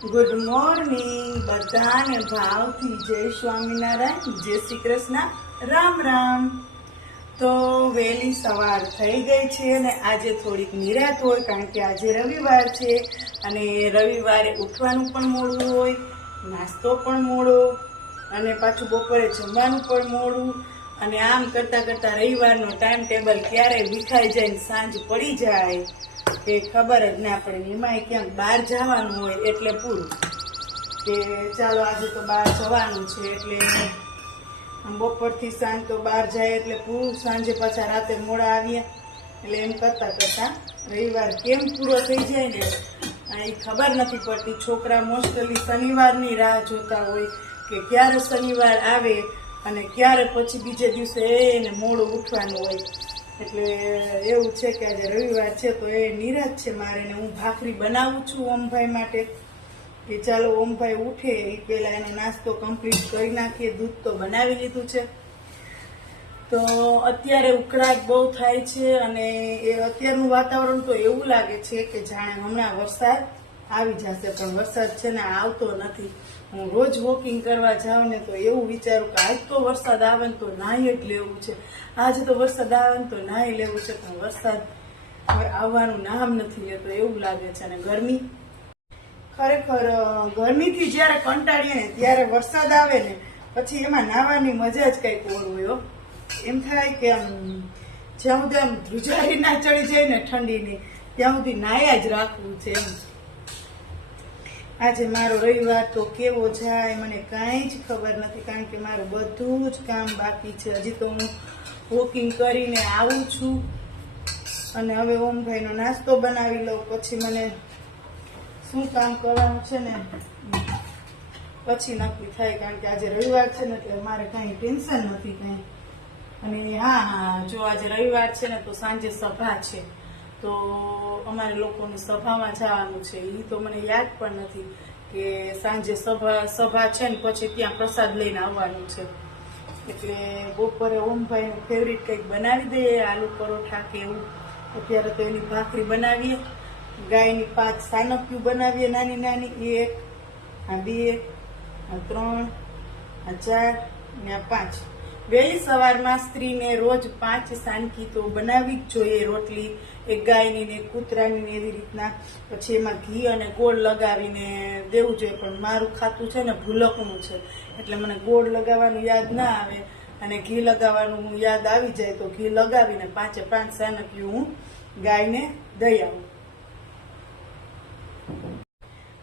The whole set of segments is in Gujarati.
ગુડ મોર્નિંગ બધાને ભાવથી જય સ્વામિનારાયણ, જય શ્રી કૃષ્ણ, રામ રામ. તો વહેલી સવાર થઈ ગઈ છે અને આજે થોડીક નિરાંત હોય કારણ કે આજે રવિવાર છે અને રવિવારે ઉઠવાનું પણ મોડું હોય, નાસ્તો પણ મોડો અને પાછું બપોરે જમવાનું પણ મોડું અને આમ કરતાં કરતાં રવિવારનો ટાઈમ ટેબલ ક્યારે વિખાઈ જાય ને સાંજ પડી જાય કે ખબર જ ના પડે. એમાંય ક્યાંક બહાર જવાનું હોય એટલે પૂરું કે ચાલો આજે તો બહાર જવાનું છે એટલે બપોરથી સાંજ તો બહાર જાય એટલે પૂરું. સાંજે પાછા રાતે મોડા આવ્યા એટલે એમ કરતાં કરતાં રવિવાર કેમ પૂરો થઈ જાય ને એ ખબર નથી પડતી. છોકરા મોસ્ટલી શનિવારની રાહ જોતા હોય કે ક્યારે શનિવાર આવે અને ક્યારે પછી બીજે દિવસે એને મોડું ઉઠવાનું હોય. એટલે એવું છે કે આજે રવિવાર છે તો એ નિરાંત છે મારે ને હું ભાખરી બનાવું છું ઓમભાઈ માટે કે ચાલો ઓમભાઈ ઉઠે એ પહેલાં એનો નાસ્તો કમ્પ્લીટ કરી નાખીએ. દૂધ તો બનાવી લીધું છે. તો અત્યારે ઉકળાટ બહુ થાય છે અને એ અત્યારનું વાતાવરણ તો એવું લાગે છે કે જાણે હમણાં વરસાદ આવી જશે, પણ વરસાદ છે ને આવતો નથી. હું રોજ વોકિંગ કરવા જાઉં ને તો એવું વિચારું કે આજ તો વરસાદ આવે ને તો નાહી જ લેવું છે, આજે તો વરસાદ આવે ને તો નાહી લેવું છે, પણ વરસાદ હવે આવવાનું નામ નથી લેતો એવું લાગે છે. અને ગરમી ખરેખર ગરમીથી જ્યારે કંટાળીએ ને ત્યારે વરસાદ આવે ને પછી એમાં નાહવાની મજા જ કંઈક ઓર હોય. એમ થાય કે આમ જ્યાં સુધી આમ ધ્રુજારી ના ચડી જાય ને ઠંડીની ત્યાં સુધી નાયા જ રાખવું છે એમ. આજે મારો રવિવાર તો કેવો જાય મને કાંઈ જ ખબર નથી કારણ કે મારું બધું જ કામ બાકી છે. હજી તો હું વોકિંગ કરીને આવું છું અને હવે ઓમભાઈનો નાસ્તો બનાવી લઉં પછી મને શું કામ કરવાનું છે ને પછી નક્કી થાય કારણ કે આજે રવિવાર છે ને એટલે મારે કાંઈ ટેન્શન નથી કાંઈ. અને હા જો આજે રવિવાર છે ને તો સાંજે સભા છે તો અમારે લોકોની સભામાં જવાનું છે. એ તો મને યાદ પણ નથી કે સાંજે સભા છે ને પછી ત્યાં પ્રસાદ લઈને આવવાનું છે. એટલે બપોરે ઓમભાઈનું ફેવરિટ કંઈક બનાવી દઈએ, આલુ પરોઠા કે એવું. અત્યારે તો એની ભાખરી બનાવીએ, ગાયની 5 સાનકીઓ બનાવીએ નાની નાની, 1 આ 2 આ 3 આ 4 ને આ 5. વહેલી સવારમાં સ્ત્રીને રોજ 5 સાનકી તો બનાવવી જ જોઈએ, રોટલી, એક ગાયની ને એક કૂતરાની ને એવી રીતના. પછી એમાં ઘી અને ગોળ લગાવીને દેવું જોઈએ, પણ મારું ખાતું છે ને ભૂલકનું છે એટલે મને ગોળ લગાવવાનું યાદ ના આવે અને ઘી લગાવવાનું યાદ આવી જાય તો ઘી લગાવીને 5 સાનકીઓ હું ગાયને દઈ આવું.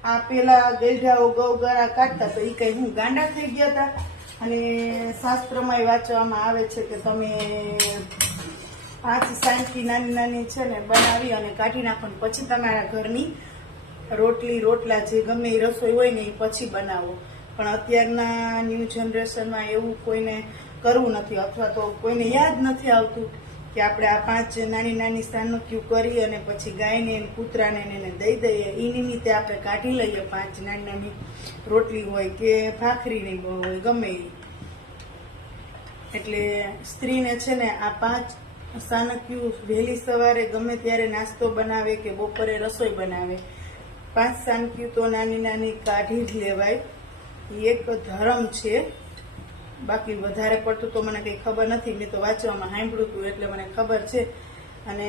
આ પેલા ગઈઢાઓ ગૌગરા કાઢતા તો એ કઈ હું ગાંડા થઈ ગયા હતા. અને શાસ્ત્રમાં વાંચવામાં આવે છે કે તમે 5 સાનકી નાની નાની છે ને બનાવી અને કાઢી નાખો ને પછી તમારા ઘરની રોટલા જે ગમે એ રસોઈ હોય ને એ પછી બનાવો. પણ અત્યારના ન્યૂ જનરેશનમાં એવું કોઈને કરવું નથી અથવા તો કોઈને યાદ નથી આવતું કે આપણે આ 5 નાની નાની સાનકીઓ કરી અને પછી ગાયને કૂતરાને એને દઈ દઈએ. એ નિમિત્તે આપણે કાઢી લઈએ 5 નાની નાની રોટલી હોય કે ભાખરીની હોય ગમે એ. એટલે સ્ત્રીને છે ને આ 5 સાનકીઓ વહેલી સવારે ગમે ત્યારે નાસ્તો બનાવે કે બપોરે રસોઈ બનાવે 5 સાનકીઓ તો નાની નાની કાઢી જ લેવાય. એ એક ધર્મ છે. બાકી વધારે પડતું તો મને કંઈ ખબર નથી, મેં તો વાંચવામાં સાંભળ્યું હતું એટલે મને ખબર છે. અને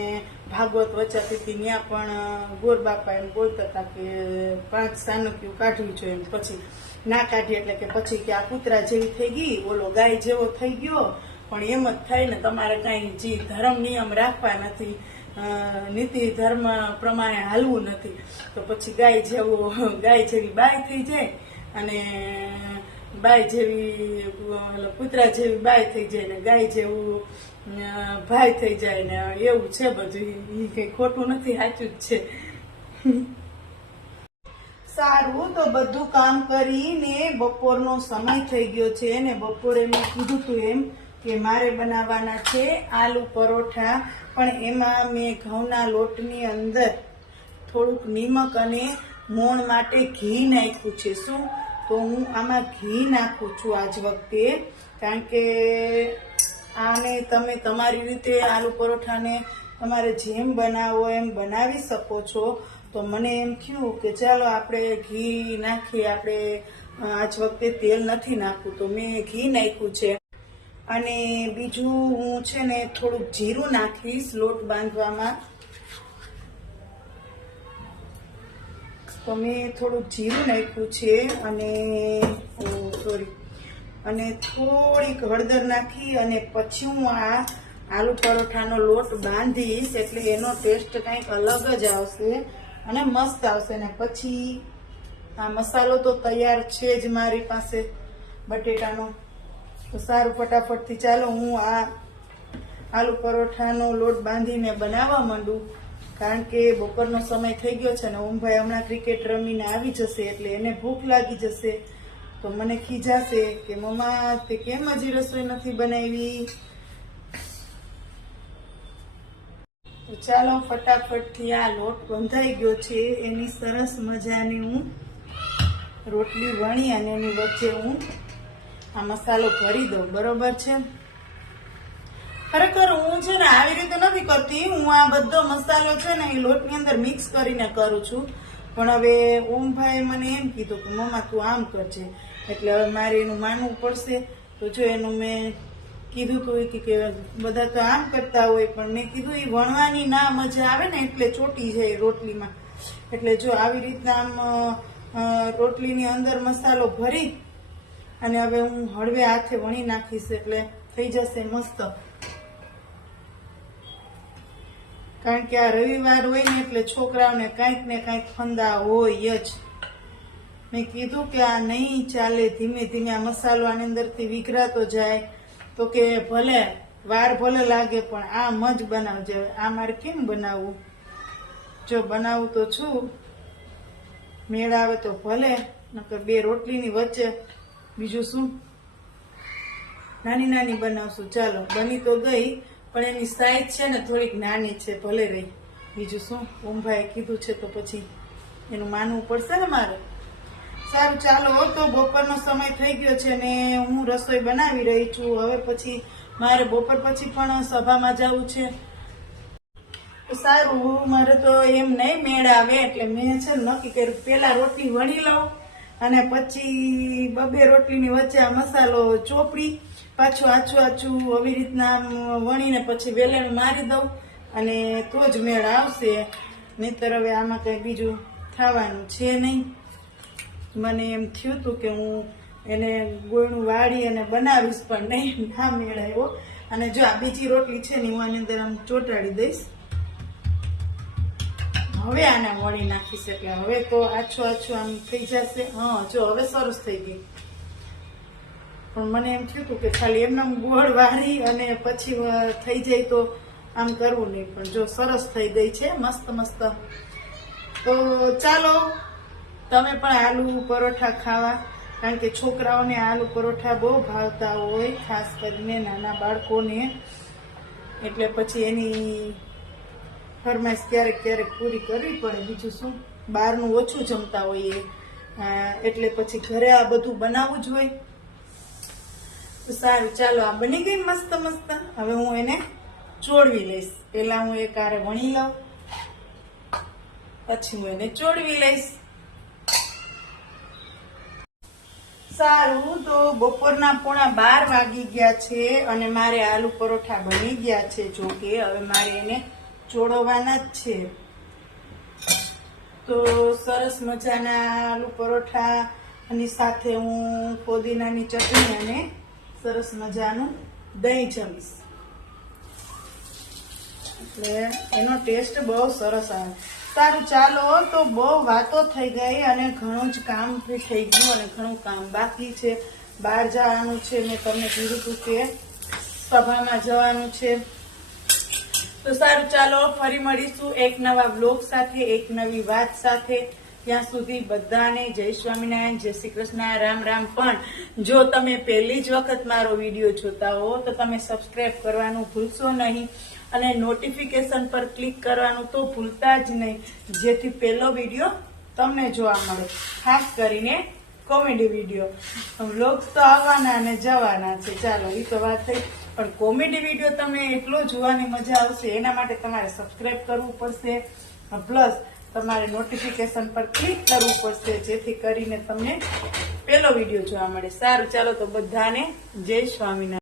ભાગવત વચાતી હતી ત્યાં પણ ગોર બાપા એમ બોલતા હતા કે 5 સાનકીઓ કાઢવી જોઈએ, પછી ના કાઢી એટલે કે પછી કે આ કૂતરા જેવી થઈ ગઈ, ઓલો ગાય જેવો થઈ ગયો. પણ એમ જ થાય ને તમારે કાંઈ જે ધર્મ નિયમ રાખવા નથી, નીતિ ધર્મ પ્રમાણે હાલવું નથી તો પછી ગાય જેવી બાય થઈ જાય અને બાય જેવી કૂતરા જેવી બાય થઈ જાય ને ગાય જેવું ભાઈ થઈ જાય ને એવું છે બધું. એ કઈ ખોટું નથી, સાચું જ છે. સારું, તો બધું કામ કરીને બપોરનો સમય થઈ ગયો છે ને બપોરે મેં કીધું હતું એમ કે મારે બનાવવાના છે આલુ પરોઠા, પણ એમાં મેં ઘઉંના લોટની અંદર થોડુંક નિમક અને મોણ માટે ઘી નાખ્યું છે. શું તો હું આમાં ઘી નાખું છું આજ વખતે કારણ કે આને તમે તમારી રીતે આલુ પરોઠાને તમારે જેમ બનાવો એમ બનાવી શકો છો. તો તો મને એમ થયું કે ચાલો આપણે ઘી નાખીએ. આપણે આજ વખતે તેલ નથી નાખવું, તો મેં ઘી નાખ્યું છે. અને બીજું હું છે ને થોડુંક જીરું નાખીશ લોટ બાંધવામાં. તો મેં થોડુંક જીરું નાખ્યું છે અને અને થોડીક હળદર નાખી અને પછી હું આ આલુ પરોઠાનો લોટ બાંધીશ, એટલે એનો ટેસ્ટ કંઈક અલગ જ આવશે અને મસ્ત આવશે. ને પછી આ મસાલો તો તૈયાર છે જ મારી પાસે બટેટાનો. તો સારું, ફટાફટથી ચાલો હું આ આલુ પરોઠાનો લોટ બાંધીને બનાવવા માંડું, કારણ કે બપોરનો સમય થઈ ગયો છે ને ઓમભાઈ હમણાં ક્રિકેટ રમીને આવી જશે, એટલે એને ભૂખ લાગી જશે. તો મને ખીજાશે કે મમ્મા તે કેમ હજી રસોઈ નથી બનાવી. તો ચાલો ફટાફટથી આ લોટ બંધાઈ ગયો છે, એની સરસ મજાની હું રોટલી વણી અને એની વચ્ચે હું આ મસાલો ભરી દઉં. બરોબર છે. ખરેખર હું છે ને આવી રીતે નથી કરતી. હું આ બધો મસાલો છે ને એ લોટની અંદર મિક્સ કરીને કરું છું. પણ હવે ઓમભાઈ મને એમ કીધું કે મમ્મા તું આમ કરજે, એટલે હવે મારે એનું માનવું પડશે. તો જો એનું મેં કીધું તો કે બધા તો આમ કરતા હોય, પણ મેં કીધું એ વણવાની ના મજા આવે ને એટલે ચોટી જાય રોટલીમાં. એટલે જો આવી રીતના આમ રોટલીની અંદર મસાલો ભરી અને હવે હું હળવે હાથે વણી નાખીશ, એટલે થઈ જશે મસ્ત. કારણ કે આ રવિવાર હોય ને એટલે છોકરાઓને કાંઈક ને કાંઈક ફંદા હોય જ. મેં કીધું કે આ નહીં ચાલે, ધીમે ધીમે આ મસાલો આની અંદરથી વિઘરાતો જાય. તો કે ભલે વાર ભલે લાગે પણ આમ જ બનાવજે. આ મારે કેમ બનાવવું? જો બનાવું તો છું, મેળ આવે તો ભલે, નકર બે રોટલીની વચ્ચે બીજું શું નાની નાની બનાવશું. ચાલો બની તો ગઈ, પણ એની સાઈઝ છે ને થોડીક નાની છે, ભલે રહી. બીજું શું, ઓમભાઈએ કીધું છે તો પછી એનું માનવું પડશે ને મારે. સારું ચાલો, તો બપોરનો સમય થઈ ગયો છે ને હું રસોઈ બનાવી રહી છું. હવે પછી મારે બપોર પછી પણ સભામાં જવું છે. તો સારું, મારે તો એમ નહીં મેળ આવે, એટલે મેં છે ને નક્કી કર્યું પેલા રોટલી વણી લઉં અને પછી બબે રોટલીની વચ્ચે આ મસાલો ચોપડી પાછું આછું આવી રીતના વણીને પછી વેલણ મારી દઉં અને તો જ મેળ આવશે. નહીંતર હવે આમાં કંઈ બીજું ખાવાનું છે નહીં. મને એમ થયું હતું કે હું એને ગોળનું વાળી અને બનાવીશ, પણ નહીં, ના મેળ આવ્યો. અને જો આ બીજી રોટલી છે ને હું આની અંદર આમ ચોંટાડી દઈશ. હવે આને વળી નાખીશ, એટલે હવે તો આછું આમ થઈ જશે. હા જો હવે સરસ થઈ ગઈ. પણ મને એમ થયું હતું કે ખાલી એમને ગોળ વાળી અને પછી થઈ જાય તો આમ કરવું નહીં, પણ જો સરસ થઈ ગઈ છે, મસ્ત મસ્ત. તો ચાલો તમે પણ આલુ પરોઠા ખાવા, કારણ કે છોકરાઓને આલુ પરોઠા બહુ ભાવતા હોય, ખાસ કરીને નાના બાળકોને. એટલે પછી એની ફરમાઈશ ક્યારેક ક્યારેક પૂરી કરવી પડે. બીજું શું, બહારનું ઓછું જમતા હોઈએ, એટલે પછી ઘરે આ બધું બનાવવું જ હોય. તો સારું ચાલો, આ બની ગઈ મસ્ત મસ્ત. હવે હું એને ચોળવી લઈશ. પેલા હું એક આરે વણી લઉં, પછી હું એને ચોળવી લઈશ. સારું, તો બપોરના 11:15 વાગી ગયા છે અને મારે આલુ પરોઠા બની ગયા છે. જો કે હવે મારે એને ચોળવવાના જ છે. તો સરસ મજાના આલુ પરોઠા અને સાથે હું ફોદીનાની ચટણી અને સરસ મજાનું દહીં જમીશ, એટલે એનો ટેસ્ટ બહુ સરસ આવે. સારું ચાલો, તો બહુ વાતો થઈ ગઈ અને ઘણું જ કામ થઈ ગયું અને ઘણું કામ બાકી છે. બહાર જવાનું છે, મેં તમને કીધું હતું કે સભામાં જવાનું છે. તો સારું ચાલો, ફરી મળીશું એક નવા બ્લોગ સાથે, એક નવી વાત સાથે. ત્યાં સુધી બધાને જય સ્વામિનારાયણ, જય શ્રી કૃષ્ણ, રામ રામ. પણ જો તમે પહેલી જ વખત મારો વિડીયો જોતા હો તો તમે સબસ્ક્રાઇબ કરવાનું ભૂલશો નહીં અને નોટિફિકેશન પર ક્લિક કરવાનું તો ભૂલતા જ નહીં, જેથી પહેલો વિડીયો તમને જોવા મળે. ખાસ કરીને કોમેડી વિડીયો. વ્લોગ્સ તો આવવાના અને જવાના છે, ચાલો એ તો વાત થઈ. પણ કોમેડી વિડીયો તમને એટલો જોવાની મજા આવશે, એના માટે તમારે સબસ્ક્રાઇબ કરવું પડશે. પ્લસ તમારે નોટિફિકેશન પર ક્લિક કરવું પડશે, જેથી કરીને તમને પહેલો વિડીયો જોવા મળે. સારું, ચાલો તો બધાને જય સ્વામિનારાયણ.